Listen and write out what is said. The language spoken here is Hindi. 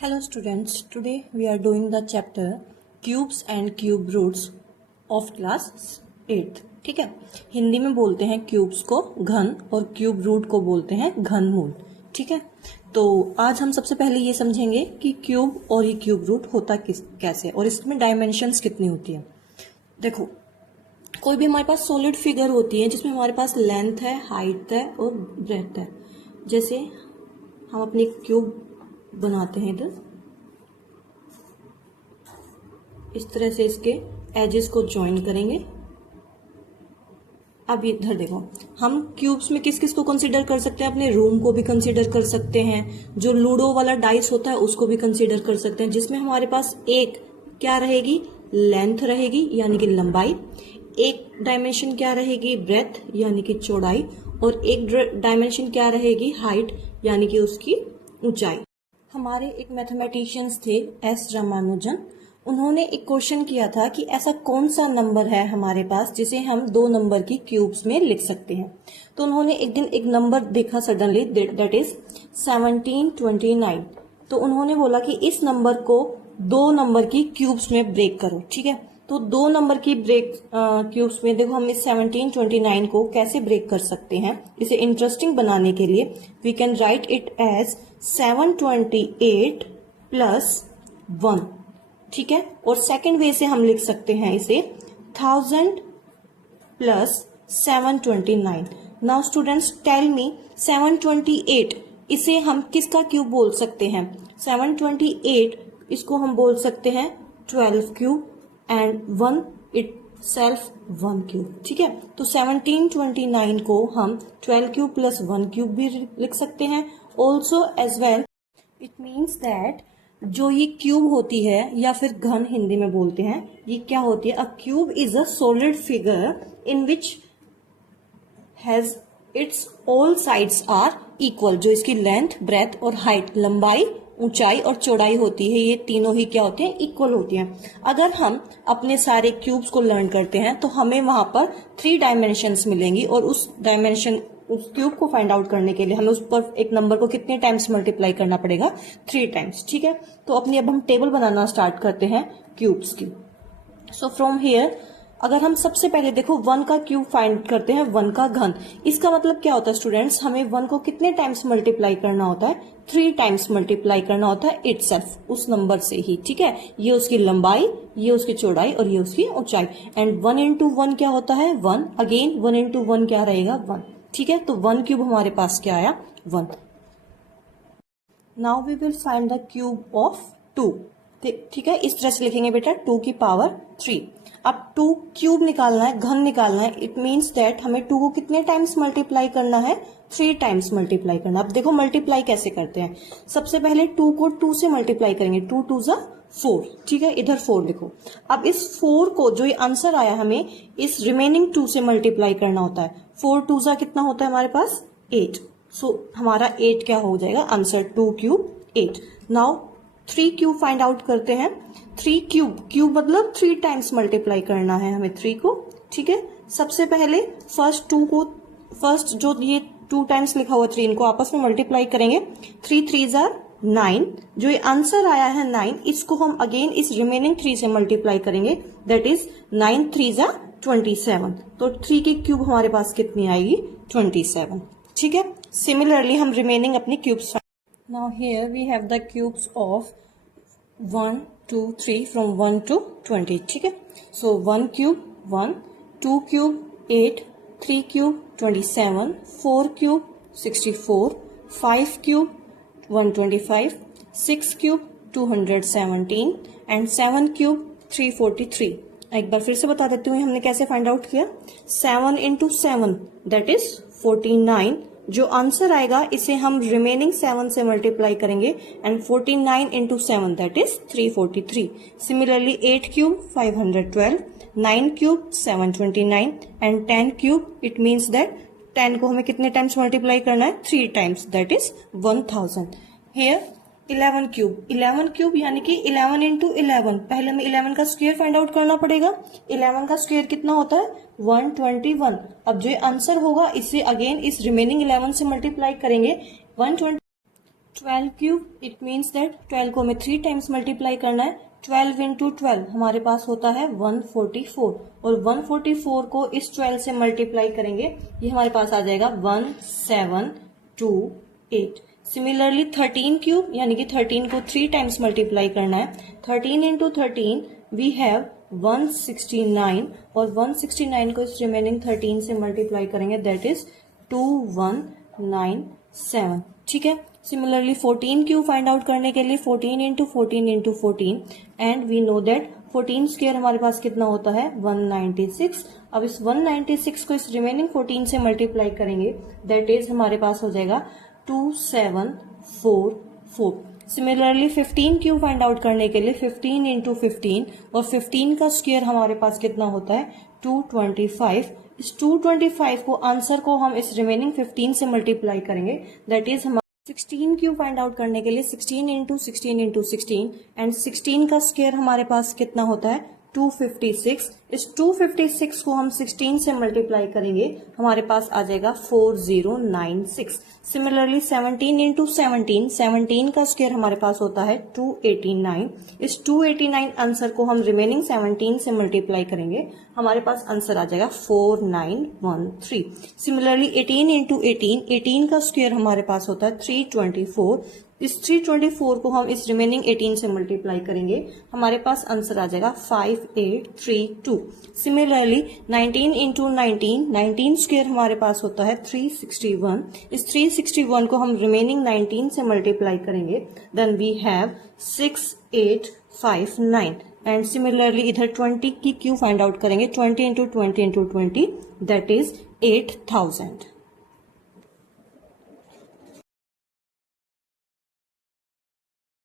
Hello students, today we are doing the chapter cubes and cube roots of class 8. ठीक है, हिंदी में बोलते हैं क्यूब्स को घन और क्यूब रूट को बोलते हैं घनमूल. ठीक है, तो आज हम सबसे पहले ये समझेंगे कि क्यूब और ये क्यूब रूट होता कैसे और इसमें डायमेंशंस कितनी होती है. देखो, कोई भी हमारे पास सॉलिड फिगर होती है जिसमें हमारे पास लेंथ है, हाइट है और ब्रेथ है. जैसे हम अपनी क्यूब बनाते हैं इधर इस तरह से इसके एजेस को ज्वाइन करेंगे. अब इधर देखो, हम क्यूब्स में किस किस को कंसीडर कर सकते हैं. अपने रूम को भी कंसीडर कर सकते हैं, जो लूडो वाला डाइस होता है उसको भी कंसीडर कर सकते हैं, जिसमें हमारे पास एक क्या रहेगी, लेंथ रहेगी यानी कि लंबाई, एक डायमेंशन क्या रहेगी, ब्रेथ यानी कि चौड़ाई, और एक डायमेंशन क्या रहेगी, हाइट यानी कि उसकी ऊंचाई. हमारे एक मैथमेटिशियंस थे एस रामानुजन. उन्होंने एक क्वेश्चन किया था कि ऐसा कौन सा नंबर है हमारे पास जिसे हम दो नंबर की क्यूब्स में लिख सकते हैं. तो उन्होंने एक दिन एक नंबर देखा सडनली, दैट इज 1729. तो उन्होंने बोला कि इस नंबर को दो नंबर की क्यूब्स में ब्रेक करो. ठीक है, तो दो नंबर की क्यूब्स में देखो, हम इस 1729 को कैसे ब्रेक कर सकते हैं. इसे इंटरेस्टिंग बनाने के लिए we can write it as 728 plus 1. ठीक है, और सेकेंड वे से हम लिख सकते हैं इसे 1000 plus 729. Now students tell me, 728 इसे हम किसका क्यूब बोल सकते हैं. 728 इसको हम बोल सकते हैं 12 cube and 1 it self 1 cube. ठीक है, तो 1729 को हम 12 क्यूब प्लस 1 क्यूब भी लिख सकते हैं. Also as well it means that जो ये क्यूब होती है या फिर घन हिंदी में बोलते हैं, ये क्या होती है. A cube is a solid figure in which has its all sides are equal. जो इसकी लेंथ, ब्रेथ और हाइट, लंबाई, ऊंचाई और चौड़ाई होती है, ये तीनों ही क्या होते हैं, इक्वल होती हैं. अगर हम अपने सारे क्यूब्स को लर्न करते हैं तो हमें वहां पर 3 डायमेंशंस मिलेंगी और उस क्यूब को फाइंड आउट करने के लिए हमें उस पर एक नंबर को कितने टाइम्स मल्टीप्लाई करना पड़ेगा, 3 टाइम्स. ठीक है, तो अपनी अब हम टेबल बनाना स्टार्ट करते हैं क्यूब्स की. सो फ्रॉम हियर अगर हम सबसे पहले देखो 1 का क्यूब फाइंड करते हैं, 1 का घन. इसका मतलब क्या होता है स्टूडेंट्स, हमें 1 को कितने टाइम्स मल्टीप्लाई करना होता है, 3 टाइम्स मल्टीप्लाई करना होता है इटसेल्फ, उस नंबर से ही. ठीक है, ये उसकी लंबाई, ये उसकी चौड़ाई और ये उसकी ऊंचाई. एंड 1 इंटू 1 क्या होता है, 1. अगेन 1 इंटू 1 क्या रहेगा, 1. ठीक है, तो 1 क्यूब हमारे पास क्या आया, 1. Now we will find the cube of 2. ठीक है, इस तरह से लिखेंगे बेटा 2 की पावर 3. अब 2 क्यूब निकालना है, घन निकालना है. इट मीन्स दैट हमें 2 को कितने टाइम्स मल्टीप्लाई करना है, 3 टाइम्स मल्टीप्लाई करना. अब देखो मल्टीप्लाई कैसे करते हैं. सबसे पहले 2 को 2 से मल्टीप्लाई करेंगे, 2 2 जा 4. ठीक है, इधर 4 लिखो. अब इस 4 को, जो ये आंसर आया, हमें इस रिमेनिंग 2 से मल्टीप्लाई करना होता है. 4 2 जा कितना होता है हमारे पास, 8. सो हमारा 8 क्या हो जाएगा, answer 2 cube 8. Now 3 cube find out करते हैं. 3 क्यूब मतलब 3 टाइम्स मल्टीप्लाई करना है हमें 3 को. ठीक है, सबसे पहले फर्स्ट जो ये 2 टाइम्स लिखा हुआ 3, इनको आपस में मल्टीप्लाई करेंगे. 3 3 जा 9. जो ये आंसर आया है 9, इसको हम अगेन इस रिमेनिंग 3 से मल्टीप्लाई करेंगे, दैट इज 9 3 जा 27. तो 3 की क्यूब हमारे पास कितनी आएगी, 27. ठीक है, सिमिलरली हम रिमेनिंग अपनी cubes. Now here we have the cubes of 1 2 3 from 1 to 20. ठीक है, so 1 cube 1, 2 cube 8, 3 cube 27, 4 cube 64, 5 cube 125, 6 cube 217 and 7 cube 343. एक बार फिर से बता देती हूँ हमने कैसे फाइंड आउट किया. 7 into 7 दैट इज 49. जो आंसर आएगा इसे हम रिमेनिंग 7 से मल्टीप्लाई करेंगे and 49 into 7 that is 343. Similarly 8 cube 512, 9 cube 729 and 10 cube, it means that 10 को हमें कितने टाइम्स मल्टीप्लाई करना है, 3 times, that is 1000. Here 11 cube यानी कि 11 इंटू 11. पहले हमें 11 का स्क्वायर फाइंड आउट करना पड़ेगा. 11 का स्क्वायर कितना होता है, 121. अब जो आंसर होगा इसे अगेन इस रिमेनिंग 11 से मल्टीप्लाई करेंगे. 12 क्यूब, इट मीन्स दैट 12 को हमें 3 टाइम्स मल्टीप्लाई करना है। 12 इंटू 12 हमारे पास होता है 144, और 144 को इस 12 से मल्टीप्लाई करेंगे, ये हमारे पास आ जाएगा 1728। सिमिलरली 13 क्यूब, यानी कि 13 को 3 टाइम्स मल्टीप्लाई करना है। 13 इंटू 13 वी हैव 169, और 169 को इस रिमेनिंग 13 से मल्टीप्लाई करेंगे, दैट इज 2197। ठीक है। सिमिलरली 14 क्यूब फाइंड आउट करने के लिए 14 into 14 into 14, and we know that 14 square हमारे पास कितना होता है 196। अब इस 196 को इस रिमेनिंग 14 से मल्टीप्लाई करेंगे, दैट इज हमारे पास हो जाएगा 2744। सिमिलरली 15 क्यूब फाइंड आउट करने के लिए 15 इंटू 15, और 15 का स्क्वायर हमारे पास कितना होता है 225। इस 225 को आंसर को हम इस रिमेनिंग 15 से मल्टीप्लाई करेंगे, दैट इज हमारा 16 क्यूब फाइंड आउट करने के लिए 16 इंटू 16 इंटू 16, एंड 16 का स्क्वायर हमारे पास कितना होता है 256। इस 256 को हम 16 से मल्टीप्लाई करेंगे, हमारे पास आ जाएगा 4096। सिमिलरली 17 इंटू 17, 17 का स्क्वायर हमारे पास होता है 289। इस 289 आंसर को हम रिमेनिंग 17 से मल्टीप्लाई करेंगे, हमारे पास आंसर आ जाएगा 4913। सिमिलरली 18 इंटू 18, 18 का स्क्वायर हमारे पास होता है 324। इस 324 को हम इस रिमेनिंग 18 से मल्टीप्लाई करेंगे, हमारे पास आंसर आ जाएगा 5832। सिमिलरली 19 इंटू 19, 19 स्क्वायर हमारे पास होता है 361। इस 361 को हम रिमेनिंग 19 से मल्टीप्लाई करेंगे, then we have 6859। And similarly इधर 20 की क्यू फाइंड आउट करेंगे, 20 इंटू 20 इंटू 20, दैट इज 8000।